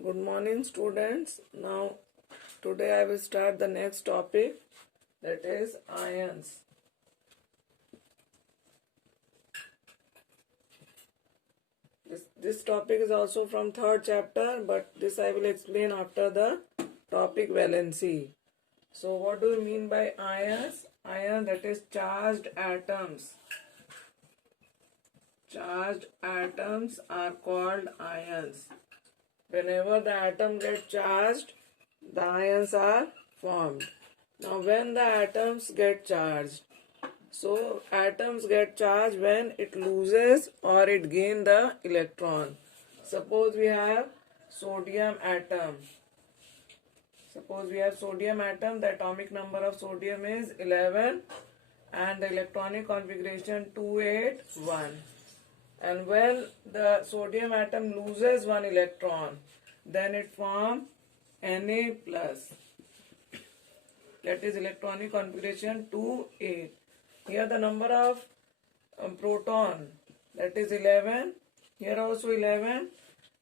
Good morning, students. Now, today I will start the next topic, that is ions. This topic is also from third chapter, but this I will explain after the topic valency. So, what do you mean by ions? Ion, that is charged atoms. Charged atoms are called ions. Whenever the atom gets charged, the ions are formed. Now, when the atoms get charged, so atoms get charged when it loses or it gains the electron. Suppose we have sodium atom. The atomic number of sodium is 11 and the electronic configuration 281. And when the sodium atom loses one electron, then it forms Na plus. That is electronic configuration 2,8. Here the number of proton, that is 11. Here also 11.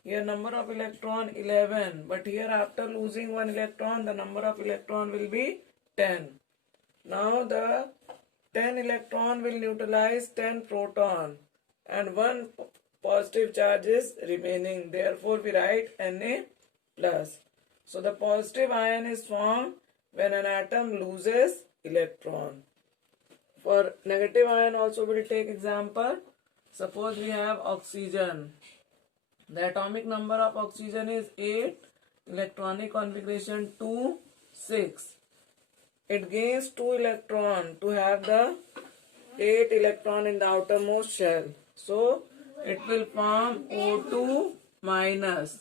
Here number of electron 11. But here after losing one electron, the number of electron will be 10. Now the 10 electron will neutralize 10 proton. And one positive charge is remaining. Therefore, we write Na plus. So, the positive ion is formed when an atom loses electron. For negative ion also we will take example. Suppose we have oxygen. The atomic number of oxygen is 8. Electronic configuration 2, 6. It gains 2 electron to have the 8 electron in the outermost shell. So, it will form O2 minus,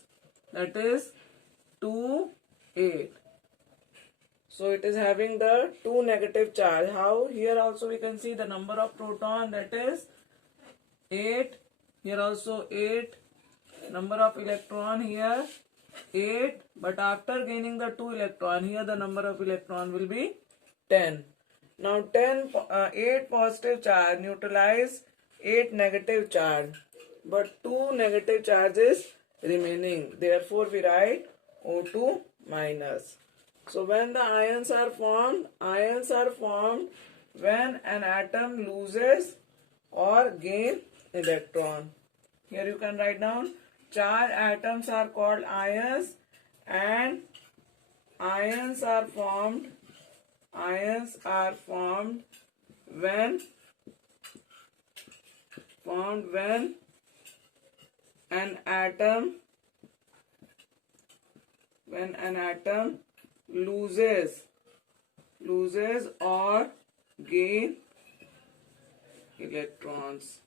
that is 2, 8. So, it is having the 2 negative charge. How? Here also we can see the number of proton, that is 8. Here also 8. Number of electron here 8. But after gaining the 2 electron, here the number of electron will be 10. Now 8 positive charge neutralize 8 negative charge, but 2 negative charges remaining. Therefore, we write O2 minus. So, when the ions are formed when an atom loses or gain electron. Here you can write down charged atoms are called ions, and ions are formed when an atom loses or gain electrons.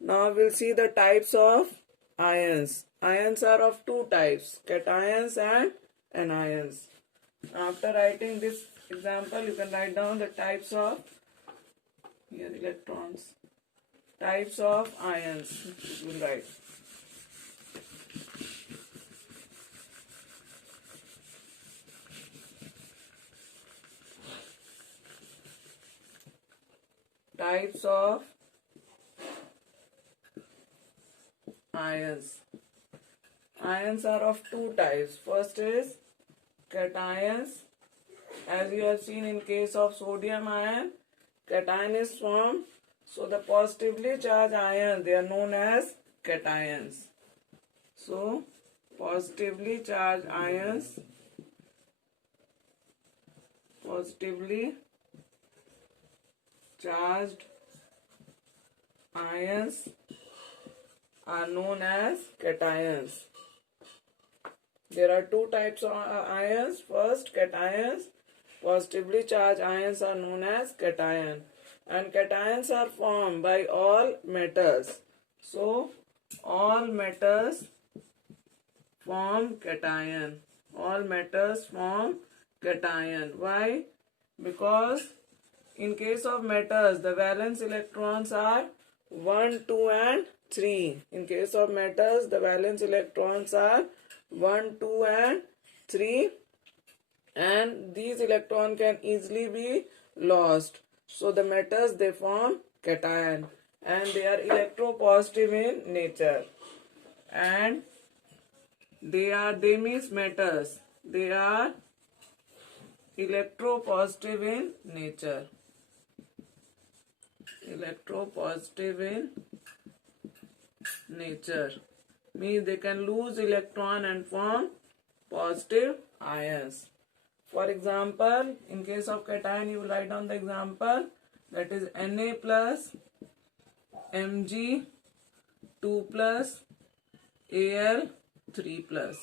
Now we'll see the types of ions. Ions are of two types, cations and anions. After writing this example, you can write down the types of electrons. Types of ions. You will write. Types of ions. Ions are of two types. First is cations. As you have seen in case of sodium ion, cation is formed. So the positively charged ions, they are known as cations. So positively charged ions are known as cations. There are two types of ions. First, cations. Positively charged ions are known as cation. And cations are formed by all metals. So, all metals form cation. Why? Because in case of metals, the valence electrons are 1, 2 and 3. In case of metals, the valence electrons are 1, 2 and 3. And these electrons can easily be lost. So the metals, they form cation. and they are electropositive in nature. And they means metals. They are electropositive in nature. Electropositive in nature means they can lose electron and form positive ions. For example, in case of cation, you will write down the example, that is Na plus Mg 2 plus Al 3 plus.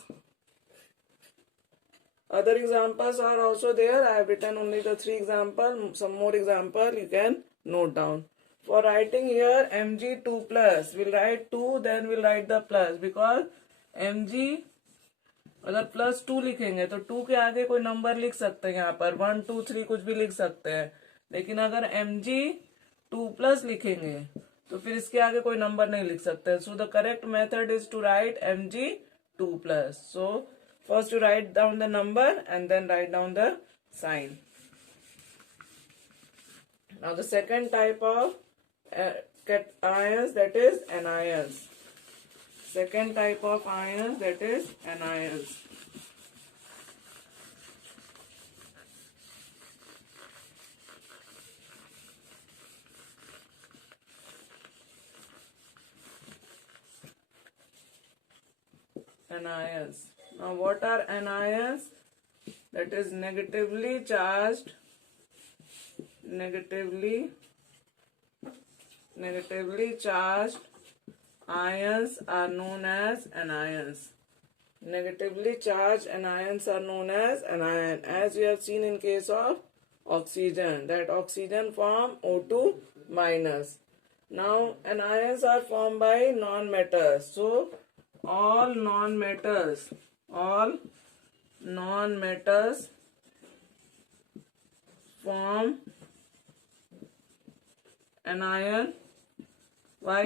Other examples are also there. I have written only the 3 examples. Some more example you can note down. For writing here Mg 2 plus, we'll write 2, then we'll write the plus, because Mg अगर plus 2 लिखेंगे तो 2 के आगे कोई number लिख सकते हैं, यहाँ पर 1 2 3 कुछ भी लिख सकते हैं. लेकिन अगर Mg 2 प्लस लिखेंगे तो फिर इसके आगे कोई नंबर नहीं लिख सकते. So the correct method is to write Mg 2 plus. So first you write down the number and then write down the sign. Now the second type of ions, that is anions. Second type of ions, that is anions. Anions. Now what are anions? That is negatively charged ions are known as anions. Negatively charged anions are known as anion, as we have seen in case of oxygen, that oxygen form O2 minus. Now anions are formed by non-metals. So all non-metals form anion. Why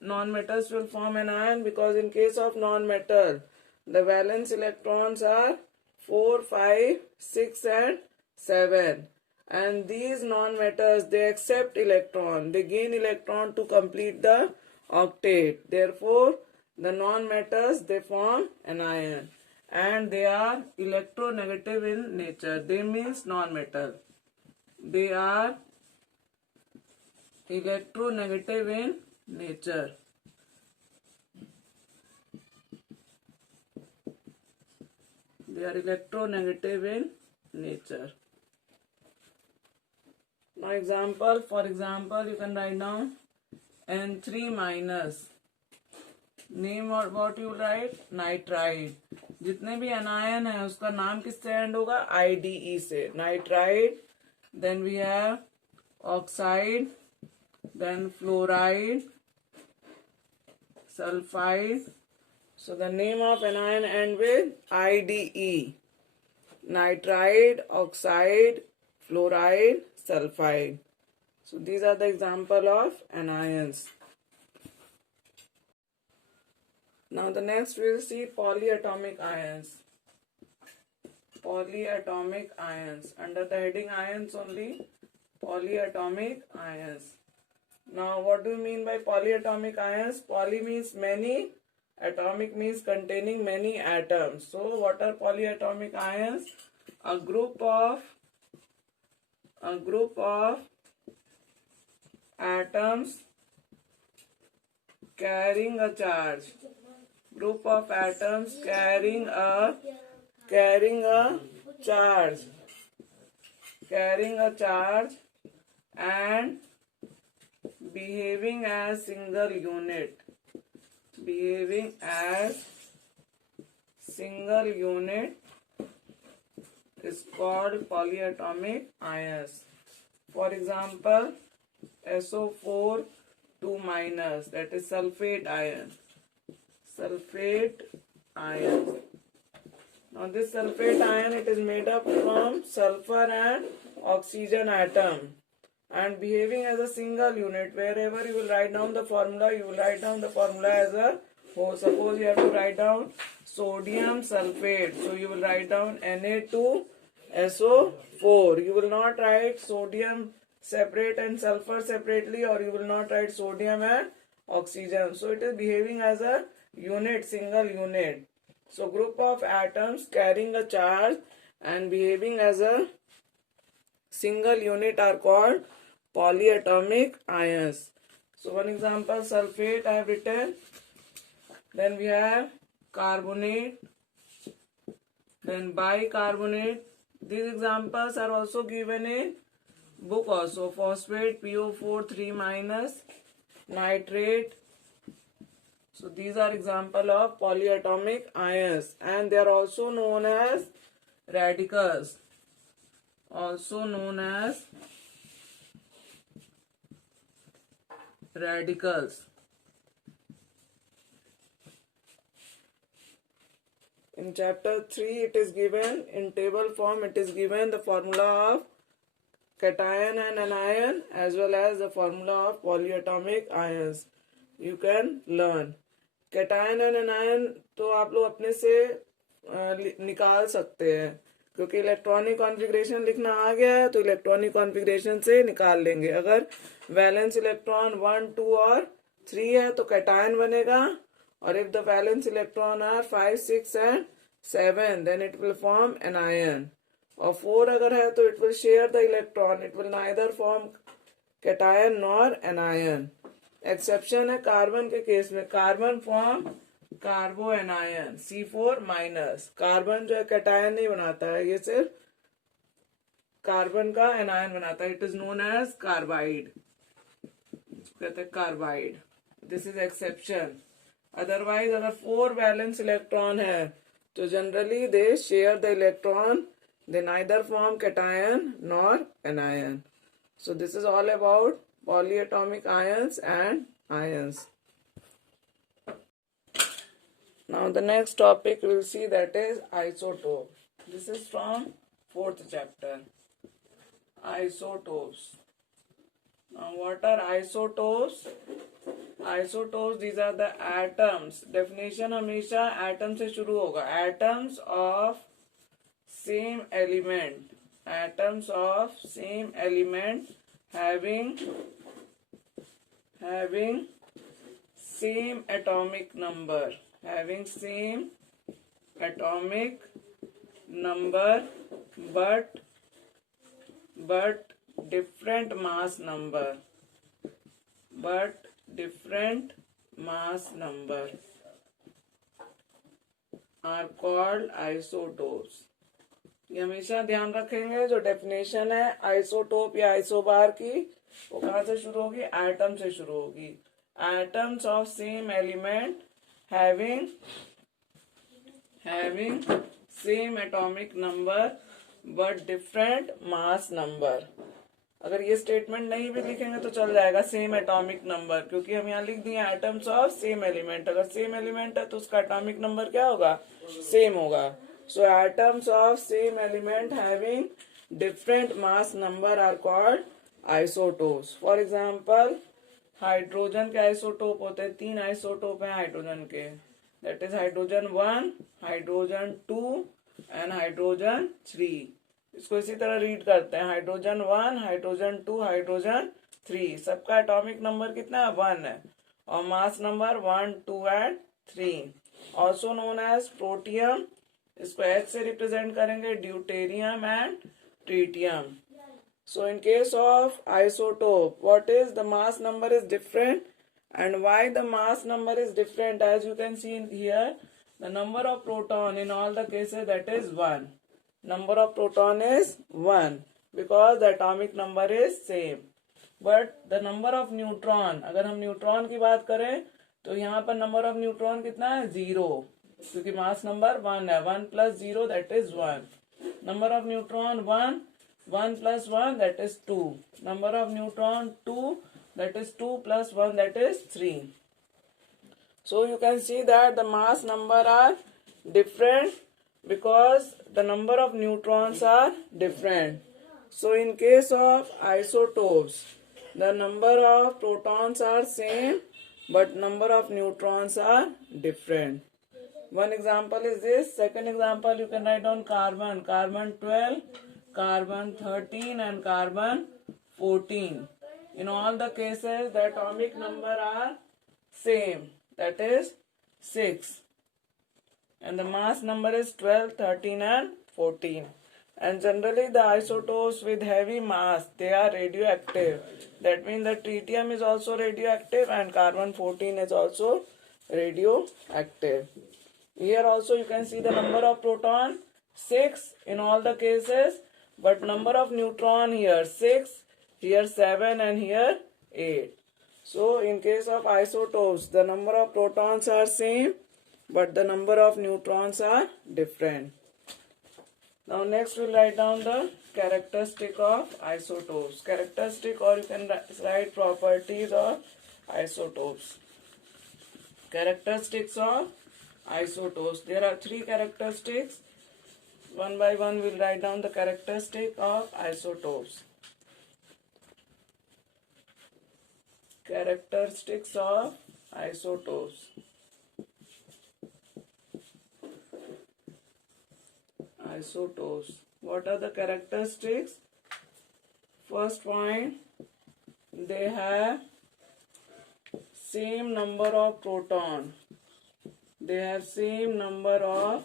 non-metals will form anion? Because in case of non-metal, the valence electrons are 4, 5, 6 and 7. And these non-metals, they accept electron. They gain electron to complete the octet. Therefore, the non-metals, they form anion. And they are electronegative in nature. They means non-metal. They are electronegative in nature. They are electronegative in nature. Now example, for example, you can write down N3 minus. Name or what you write? Nitride. जितने भी anion है उसका नाम किससे and होगा? IDE से. Nitride. Then we have oxide. Then fluoride, sulfide. So the name of anion end with IDE. Nitride, oxide, fluoride, sulfide. So these are the example of anions. Now the next we will see polyatomic ions. Polyatomic ions. Under the heading ions only, polyatomic ions. Now what do you mean by polyatomic ions? Poly means many, atomic means containing many atoms. So what are polyatomic ions? A group of atoms carrying a charge. Group of atoms carrying a charge and behaving as single unit. Behaving as single unit is called polyatomic ions. For example, SO4 2 minus, that is sulfate ion. Sulfate ion. Now this sulfate ion, it is made up from sulfur and oxygen atom and behaving as a single unit. Wherever you will write down the formula, you will write down the formula as a whole. Suppose you have to write down sodium sulfate, so you will write down Na2SO4. You will not write sodium separate and sulfur separately, or you will not write sodium and oxygen. So it is behaving as a unit, single unit. So group of atoms carrying a charge and behaving as a single unit are called polyatomic ions. So one example, sulfate I have written. Then we have carbonate, then bicarbonate. These examples are also given in book also. Phosphate, PO4 3 minus, nitrate. So these are example of polyatomic ions, and they are also known as radicals. Also known as radicals. In chapter 3 it is given, in table form it is given the formula of cation and anion as well as the formula of polyatomic ions. You can learn. Cation and anion तो आप लोग अपने से निकाल सकते हैं, क्योंकि electronic configuration लिखना आ गया है तो इलेक्ट्रॉनिक कॉन्फ़िगरेशन से निकाल लेंगे. अगर वैलेंस इलेक्ट्रॉन 1, 2 और 3 है तो कैटायन बनेगा, और if the valence electron are 5, 6 and 7 then it will form anion. और 4 अगर है तो it will share the electron, it will neither form cation nor anion. Exception है कार्बन के केस में, carbon form कार्बो anion C4 minus. Carbon जो है cation नहीं बनाता है, ये सिर्फ कार्बन का एनायन बनाता है. It is known as carbide, कहते हैं carbide. This is exception. Otherwise अगर 4 वैलेंस इलेक्ट्रॉन है तो generally they share the electron, they neither form cation nor anion. So this is all about polyatomic ions and ions. Now the next topic we will see, that is isotope. This is from 4th chapter. Isotopes. Now what are isotopes? Isotopes, these are the atoms. Definition हमेशा atom से शुरू होगा. Atoms of same element. Atoms of same element having same atomic number, having same atomic number but different mass number, are called isotopes. ये हमेशा ध्यान रखेंगे. जो definition है आइसोटोप या आइसोबार की, वो कहाँ से शुरू होगी? एटम से शुरू होगी. Atoms of same element having same atomic number but different mass number. अगर ये स्टेटमेंट नहीं भी लिखेंगे तो चल जाएगा, सेम एटॉमिक नंबर, क्योंकि हम यहाँ लिख दिए एटम्स ऑफ सेम एलिमेंट. अगर सेम एलिमेंट है तो उसका एटॉमिक नंबर क्या होगा? सेम होगा. So atoms of same element having different mass number are called isotopes. For example, hydrogen के आइसोटोप होते हैं. 3 आइसोटोप हैं हाइड्रोजन के, that is hydrogen 1, hydrogen 2 and hydrogen 3. इसको इसी तरह रीड करते हैं, हाइड्रोजन 1, हाइड्रोजन 2, हाइड्रोजन 3. सबका एटॉमिक नंबर कितना है? 1 है, और mass number 1, 2 and 3. Also known as protium. इसको H से रिप्रेजेंट करेंगे, deuterium and tritium. So in case of isotope, what is the mass number is different, and why the mass number is different? As you can see here, the number of proton in all the cases that is 1. Number of proton is 1 because the atomic number is same. But the number of neutron, अगर हम neutron की बात करें तो यहाँ पर number of neutron कितना है? 0, क्योंकि मास नंबर 1 है. 1 plus 0 that is 1. Number of neutron 1, 1 plus 1 that is 2. Number of neutron 2 that is 2 plus 1 that is 3. So you can see that the mass number are different because the number of neutrons are different. So in case of isotopes, the number of protons are same but number of neutrons are different. One example is this. Second example, you can write down carbon. Carbon 12, carbon 13 and carbon 14. In all the cases, the atomic number are same, that is 6. And the mass number is 12, 13 and 14. And generally the isotopes with heavy mass, they are radioactive. That means the tritium is also radioactive and carbon 14 is also radioactive. Here also you can see the number of proton 6 in all the cases, but number of neutron here 6, here 7 and here 8. So in case of isotopes, the number of protons are same, but the number of neutrons are different. Now next we'll write down the characteristic of isotopes. Characteristic, or you can write properties of isotopes. Characteristics of isotopes. There are 3 characteristics. One by one we'll write down the characteristic of isotopes. Characteristics of isotopes. Isotopes. What are the characteristics? First point, they have same number of proton. They have same number of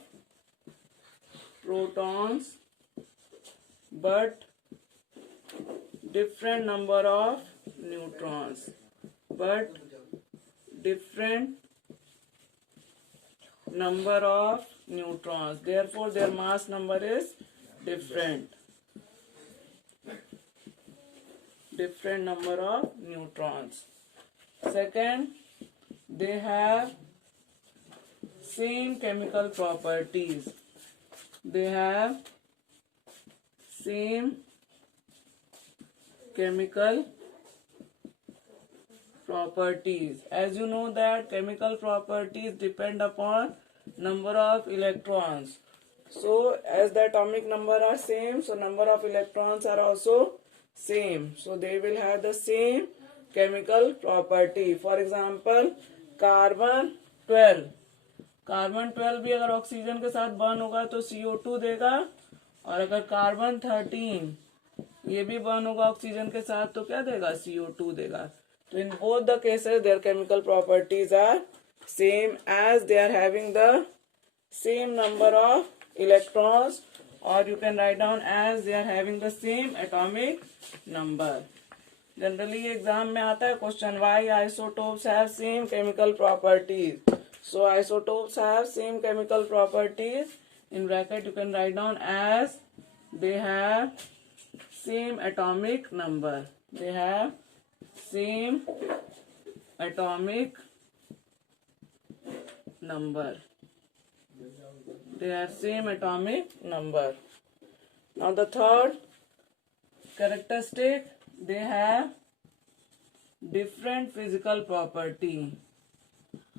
protons but different number of neutrons. But different number of neutrons. Therefore, their mass number is different. Different number of neutrons. Second, they have same chemical properties. They have same chemical properties. As you know that chemical properties depend upon number of electrons. So as the atomic number are same, so number of electrons are also same. So they will have the same chemical property. For example, carbon 12. Carbon 12 भी अगर oxygen के साथ burn होगा तो CO2 देगा, और अगर carbon 13 ये भी बर्न होगा ऑक्सीजन के साथ तो क्या देगा? CO2 देगा. तो in both the cases their chemical properties are same, as they are having the same number of electrons, or you can write down as they are having the same atomic number. Generally exam में आता है question, why isotopes have same chemical properties. So isotopes have same chemical properties. In bracket you can write down as they have same atomic number. They have same atomic number. They have same atomic number. Now the third characteristic, they have different physical property.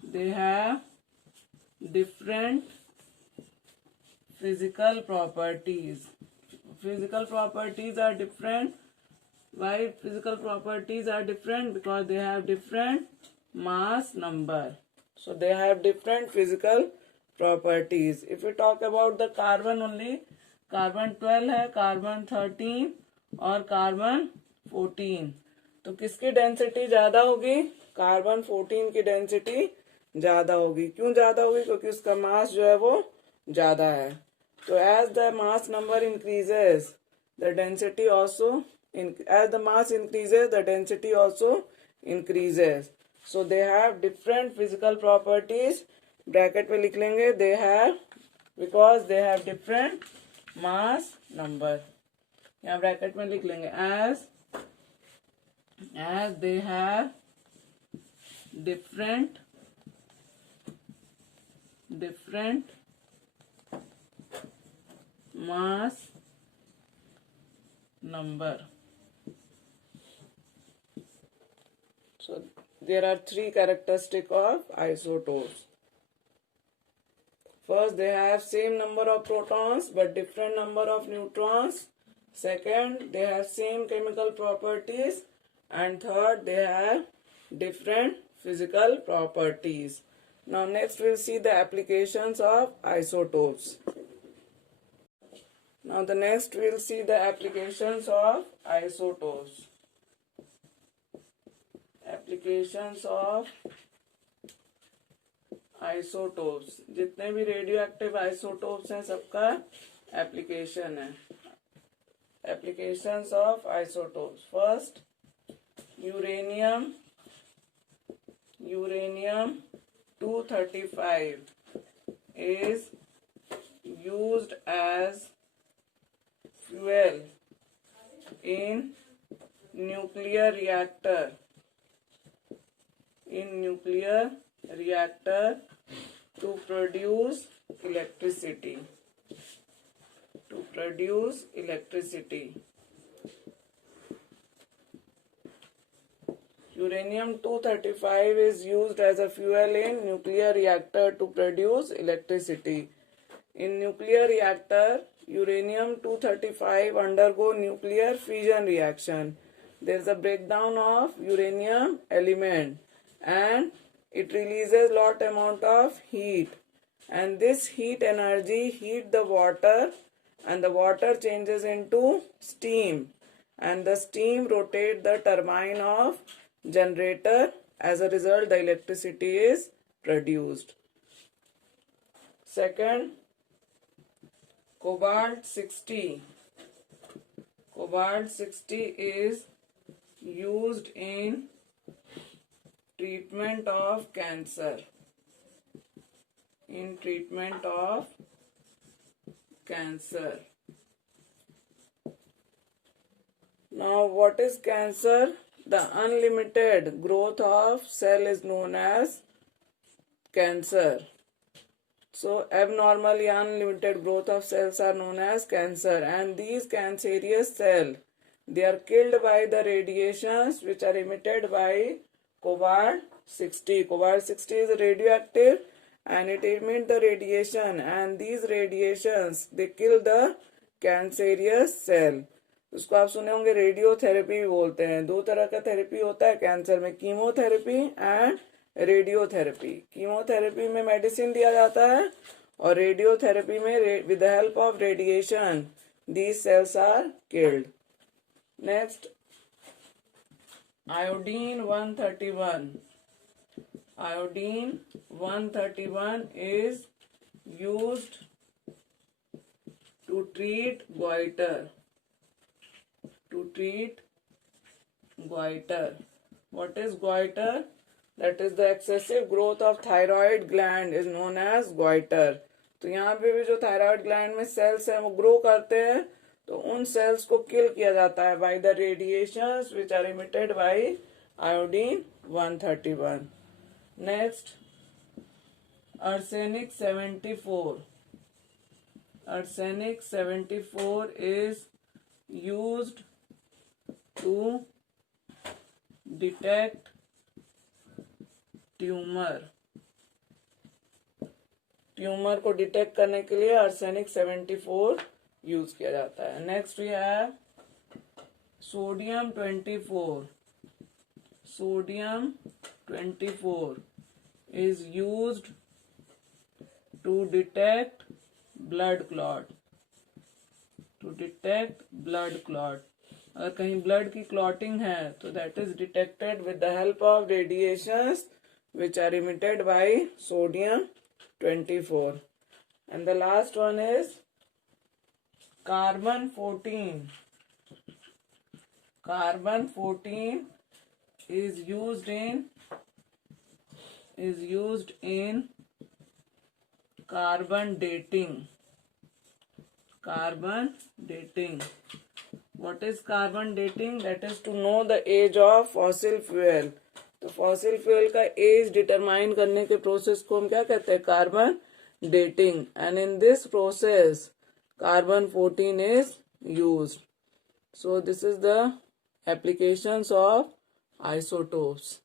They have different physical properties. Physical properties are different. Why physical properties are different? Because they have different mass number. So they have different physical properties. If we talk about the carbon only, carbon 12 है, carbon 13 और carbon 14. तो किसकी density ज्यादा होगी? Carbon 14 की density ज्यादा होगी. क्यों ज्यादा होगी? क्योंकि उसका मास जो है वो ज्यादा है. तो as the mass number increases the density also, as the mass increases the density also increases. So they have different physical properties. Bracket पे लिख लेंगे they have, because they have different mass number. यहाँ bracket में लिख लेंगे as they have different mass number. So there are 3 characteristics of isotopes. First, they have same number of protons but different number of neutrons. Second, they have same chemical properties. And third, they have different physical properties. Now next we'll see the applications of isotopes. Now the next we'll see the applications of isotopes. Applications of isotopes, जितने भी radio active isotopes हैं सबका application है. Applications of isotopes. First, uranium 235 is used as fuel in nuclear reactor to produce electricity. Uranium 235 is used as a fuel in nuclear reactor to produce electricity. In nuclear reactor, uranium 235 undergo nuclear fission reaction. There is a breakdown of uranium element and it releases lot amount of heat. And this heat energy heat the water and the water changes into steam. And the steam rotate the turbine of generator. As a result, the electricity is produced. Second, cobalt 60 is used in treatment of cancer. Now, what is cancer? The unlimited growth of cell is known as cancer. So, abnormally unlimited growth of cells are known as cancer, and these cancerous cells, they are killed by the radiations which are emitted by cobalt 60. Cobalt 60 is radioactive and it emits the radiation, and these radiations they kill the cancerous cell. उसको आप सुने होंगे radiotherapy भी बोलते हैं. दो तरह का थेरेपी होता है कैंसर में, कीमोथेरेपी एंड रेडियोथेरेपी. कीमोथेरेपी में मेडिसिन दिया जाता है और रेडियोथेरेपी में with the help of radiation these cells are killed. Next, iodine 131 is used to treat goiter. What is goiter? That is the excessive growth of thyroid gland is known as goiter. तो यहाँ पे भी जो thyroid gland में sales हैं वो grow करते हैं, तो उन सेल्स को किल किया जाता है by the radiations which are emitted by iodine 131. Next, arsenic 74 is used to detect tumour को डिटेक्ट करने के लिए आर्सेनिक 74 यूज किया जाता है. Next we have sodium 24 is used to detect blood clot. अगर कहीं ब्लड की क्लॉटिंग है तो that is detected with the help of radiations which are emitted by sodium 24. And the last one is carbon 14 is used in carbon dating. What is carbon dating? That is to know the age of fossil fuel. तो fossil fuel का as determine करने के process को हम क्या कहते हैं? Carbon dating. And in this process carbon 14 is used. So this is the applications of isotopes.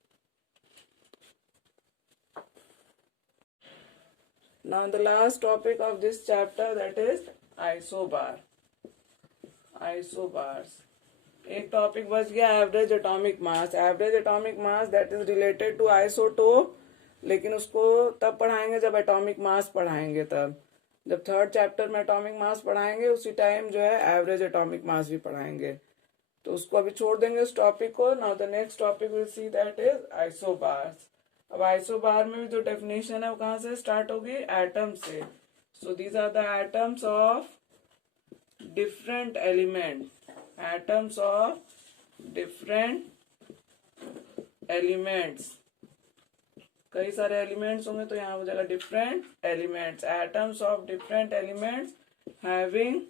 Now the last topic of this chapter, that is isobars. एक topic बच गया average atomic mass. Average atomic mass that is related to isotope, लेकिन उसको तब पढ़ाएंगे जब atomic mass पढ़ाएंगे. तब जब थर्ड चैप्टर में एटॉमिक मास पढ़ाएंगे उसी टाइम जो है एवरेज एटॉमिक मास भी पढ़ाएंगे. तो उसको अभी छोड़ देंगे इस टॉपिक को. Now the next topic will see that is isobars. अब आइसोबार में भी जो डेफिनेशन है वो कहाँ से स्टार्ट होगी? एटम से. So these are the atoms of different element. Atoms of different elements. कई सारे एलिमेंट्स होंगे तो यहाँ हो जाएगा different elements. Atoms of different elements having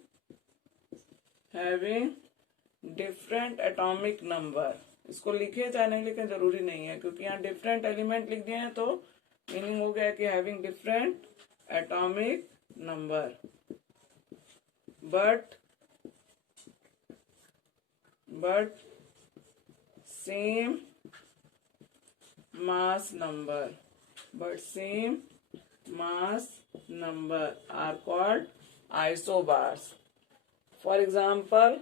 different atomic number. इसको लिखे चाहे नहीं लिखे जरूरी नहीं है, क्योंकि यहाँ डिफरेंट एलिमेंट लिख दिए हैं तो मीनिंग हो गया कि having different atomic number but same mass number are called isobars. For example,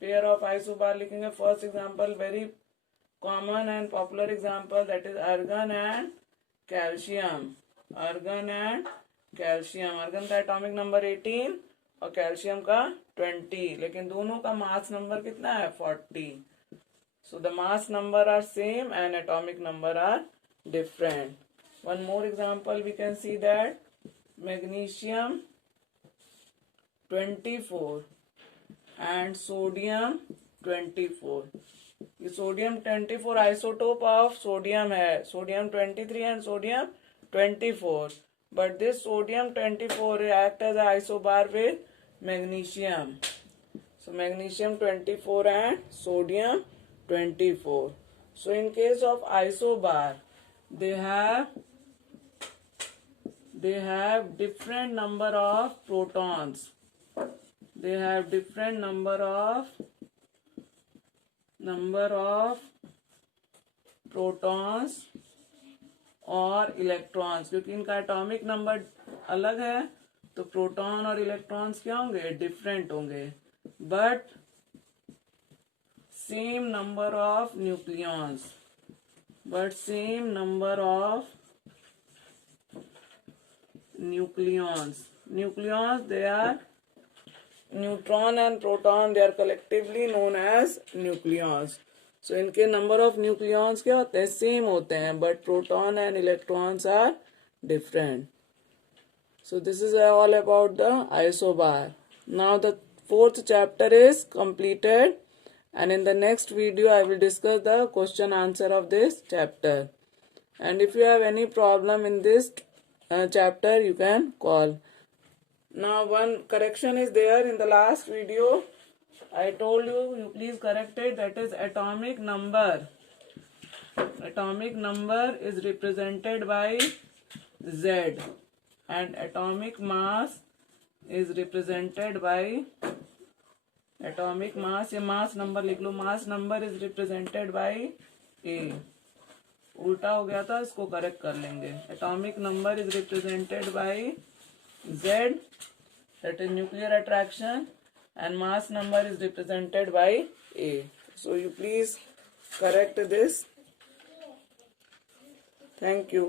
pair of isobar लिखेंगे. First example, very common and popular example, that is argon and calcium. argon का atomic number 18 और calcium का 20, लेकिन दोनों का mass number कितना है? 40. So the mass number are same and atomic number are different. One more example we can see that magnesium 24 and sodium 24. ये sodium 24 isotope of sodium है, sodium 23 and sodium 24. But this sodium 24 react as an isobar with magnesium. So magnesium 24 and sodium 24. So in case of isobar, they have different number of protons. They have different number of protons और electrons. क्योंकि इनका atomic number अलग है तो proton और electrons क्या होंगे? Different होंगे. But same number of nucleons. Nucleons, they are neutron and proton, they are collectively known as nucleons. So इनके number of nucleons क्या होते हैं? Same होते हैं, but proton and electrons are different. So this is all about the isobar. Now the fourth chapter is completed. And in the next video, I will discuss the question answer of this chapter. And if you have any problem in this chapter, you can call. Now, one correction is there in the last video. I told you please correct it. That is atomic number. Atomic number is represented by Z. And atomic mass is represented by atomic mass. या mass number लिख लो. Mass number is represented by A. उल्टा हो गया था, इसको correct कर लेंगे. Atomic number is represented by Z, that is nuclear attraction, and mass number is represented by A. So you please correct this. Thank you.